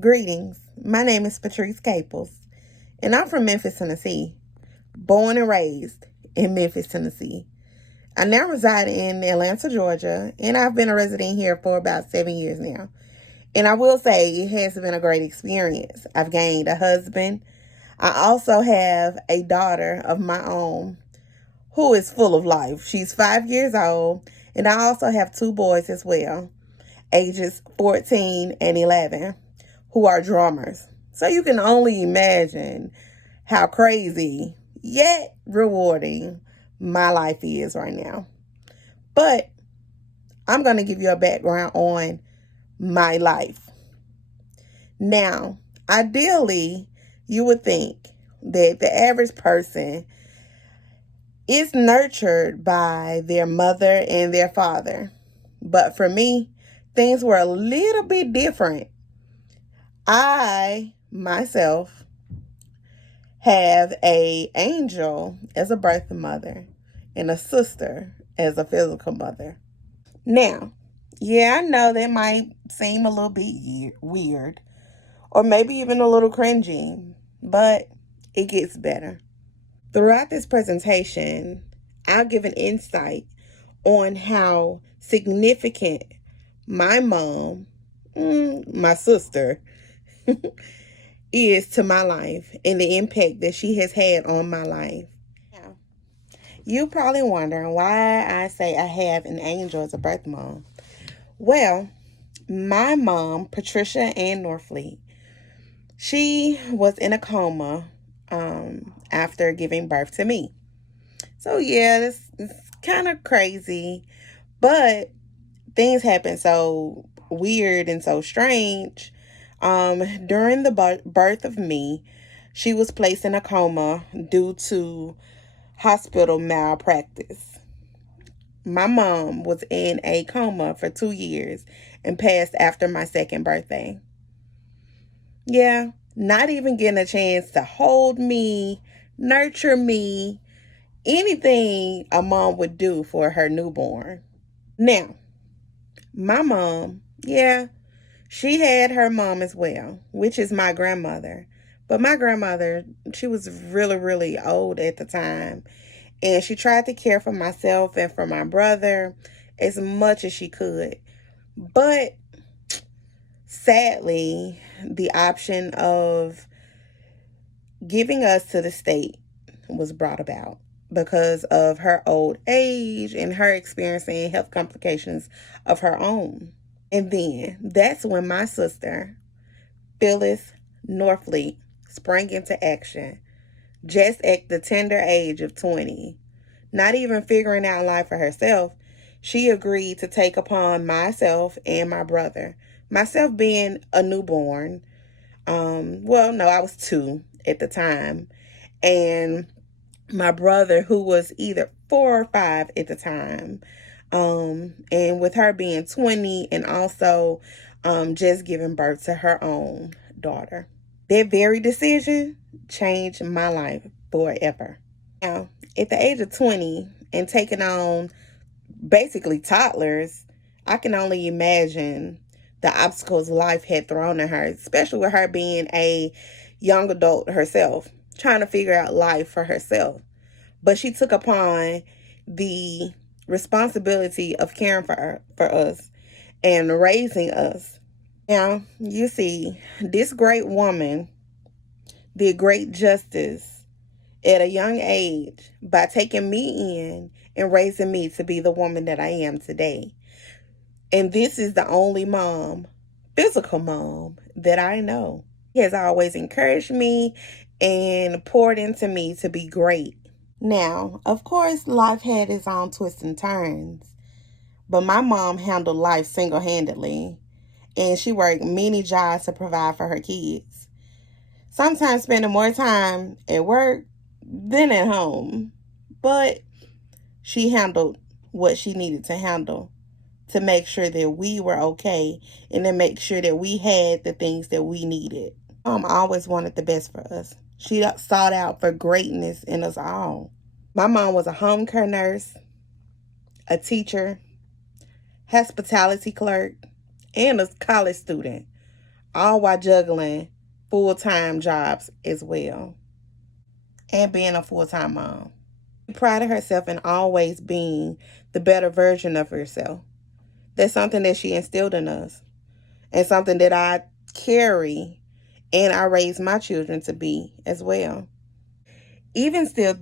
Greetings. My name is Patrice Caples, and I'm from Memphis, Tennessee. Born and raised in Memphis, Tennessee. I now reside in Atlanta, Georgia, and I've been a resident here for about 7 years now. And I will say it has been a great experience. I've gained a husband. I also have a daughter of my own who is full of life. She's 5 years old, and I also have two boys as well, ages 14 and 11, who are drummers. So you can only imagine how crazy yet rewarding my life is right now. But I'm going to give you a background on my life. Now, ideally, you would think that the average person is nurtured by their mother and their father. But for me, things were a little bit different. I, myself, have an angel as a birth mother and a sister as a physical mother. Now, yeah, I know that might seem a little bit weird or maybe even a little cringy, but it gets better. Throughout this presentation, I'll give an insight on how significant my mom, my sister, is to my life and the impact that she has had on my life. Now, you probably wondering why I say I have an angel as a birth mom. Well, my mom, Patricia Ann Norfleet, she was in a coma after giving birth to me. So yeah, this is kind of crazy, but things happen so weird and so strange. During the birth of me, she was placed in a coma due to hospital malpractice. My mom was in a coma for 2 years and passed after my second birthday. Yeah, not even getting a chance to hold me, nurture me, anything a mom would do for her newborn. Now, my mom, yeah, she had her mom as well, which is my grandmother. But my grandmother, she was really, really old at the time. And she tried to care for myself and for my brother as much as she could. But sadly, the option of giving us to the state was brought about because of her old age and her experiencing health complications of her own. And then that's when my sister, Phyllis Norfleet, sprang into action, just at the tender age of 20. Not even figuring out life for herself, she agreed to take upon myself and my brother. Myself being a newborn. Well, no, I was 2 at the time. And my brother, who was either 4 or 5 at the time. And with her being 20 and also just giving birth to her own daughter. That very decision changed my life forever. Now, at the age of 20 and taking on basically toddlers, I can only imagine the obstacles life had thrown at her, especially with her being a young adult herself, trying to figure out life for herself. But she took upon the responsibility of caring for us and raising us. Now, you see, this great woman did great justice at a young age by taking me in and raising me to be the woman that I am today. And this is the only mom, physical mom, that I know. He has always encouraged me and poured into me to be great. Now, of course, life had its own twists and turns, but my mom handled life single-handedly, and she worked many jobs to provide for her kids. Sometimes spending more time at work than at home, but she handled what she needed to handle to make sure that we were okay and to make sure that we had the things that we needed. Mom always wanted the best for us. She sought out for greatness in us all. My mom was a home care nurse, a teacher, hospitality clerk, and a college student, all while juggling full-time jobs as well and being a full-time mom. She prided herself in always being the better version of herself. That's something that she instilled in us and something that I carry and I raise my children to be as well. Even still,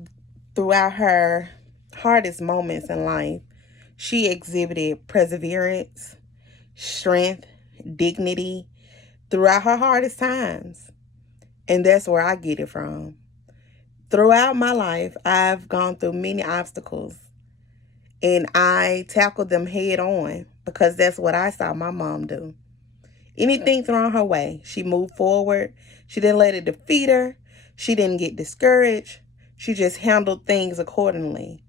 throughout her hardest moments in life, she exhibited perseverance, strength, dignity throughout her hardest times. And that's where I get it from. Throughout my life, I've gone through many obstacles and I tackled them head on because that's what I saw my mom do. Anything thrown her way, she moved forward. She didn't let it defeat her. She didn't get discouraged. She just handled things accordingly.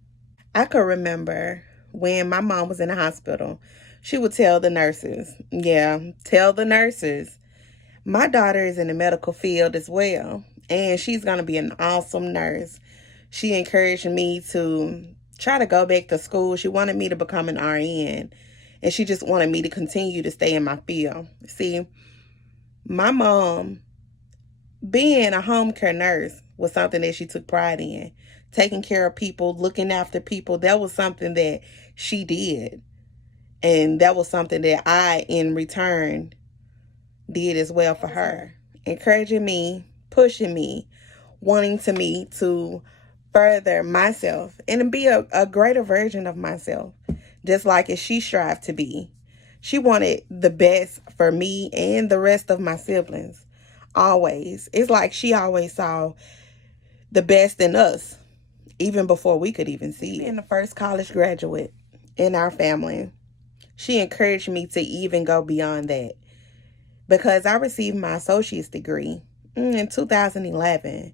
I could remember when my mom was in the hospital, she would tell the nurses, my daughter is in the medical field as well, and she's going to be an awesome nurse. She encouraged me to try to go back to school. She wanted me to become an RN, and she just wanted me to continue to stay in my field. See, my mom, being a home care nurse, was something that she took pride in. Taking care of people, looking after people, that was something that she did. And that was something that I, in return, did as well for her. Encouraging me, pushing me, wanting me to further myself and be a greater version of myself, just like as she strived to be. She wanted the best for me and the rest of my siblings. Always. It's like she always saw the best in us, even before we could even see it. Being the first college graduate in our family, she encouraged me to even go beyond that because I received my associate's degree in 2011.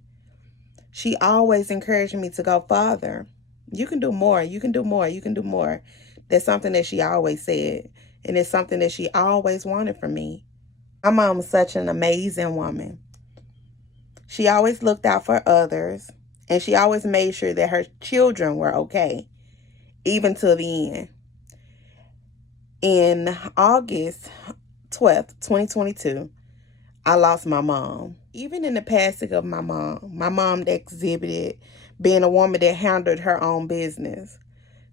She always encouraged me to go farther. You can do more. You can do more. You can do more. That's something that she always said. And it's something that she always wanted from me. My mom was such an amazing woman. She always looked out for others. And she always made sure that her children were okay, even to the end. In August 12th, 2022, I lost my mom. Even in the passing of my mom exhibited being a woman that handled her own business.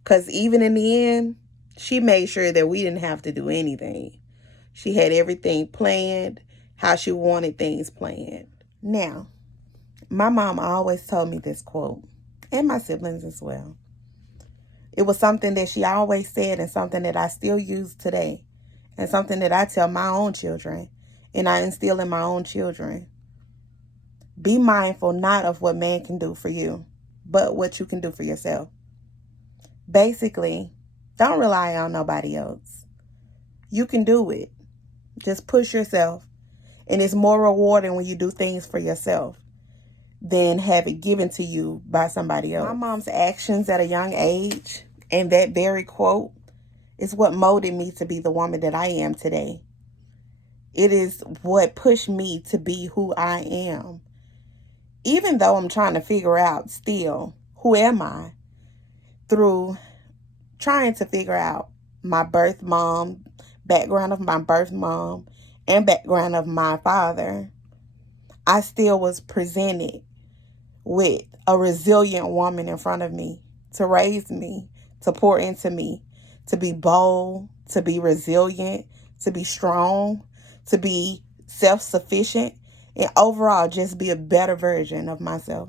Because even in the end, she made sure that we didn't have to do anything. She had everything planned, how she wanted things planned. Now, my mom always told me this quote, and my siblings as well. It was something that she always said and something that I still use today, and something that I tell my own children and I instill in my own children. Be mindful not of what man can do for you, but what you can do for yourself. Basically, don't rely on nobody else. You can do it. Just push yourself. And it's more rewarding when you do things for yourself than have it given to you by somebody else. My mom's actions at a young age and that very quote is what molded me to be the woman that I am today. It is what pushed me to be who I am. Even though I'm trying to figure out still, who am I? Through trying to figure out my birth mom, background of my birth mom, and background of my father, I still was presented with a resilient woman in front of me to raise me, to pour into me, to be bold, to be resilient, to be strong, to be self-sufficient, and overall just be a better version of myself.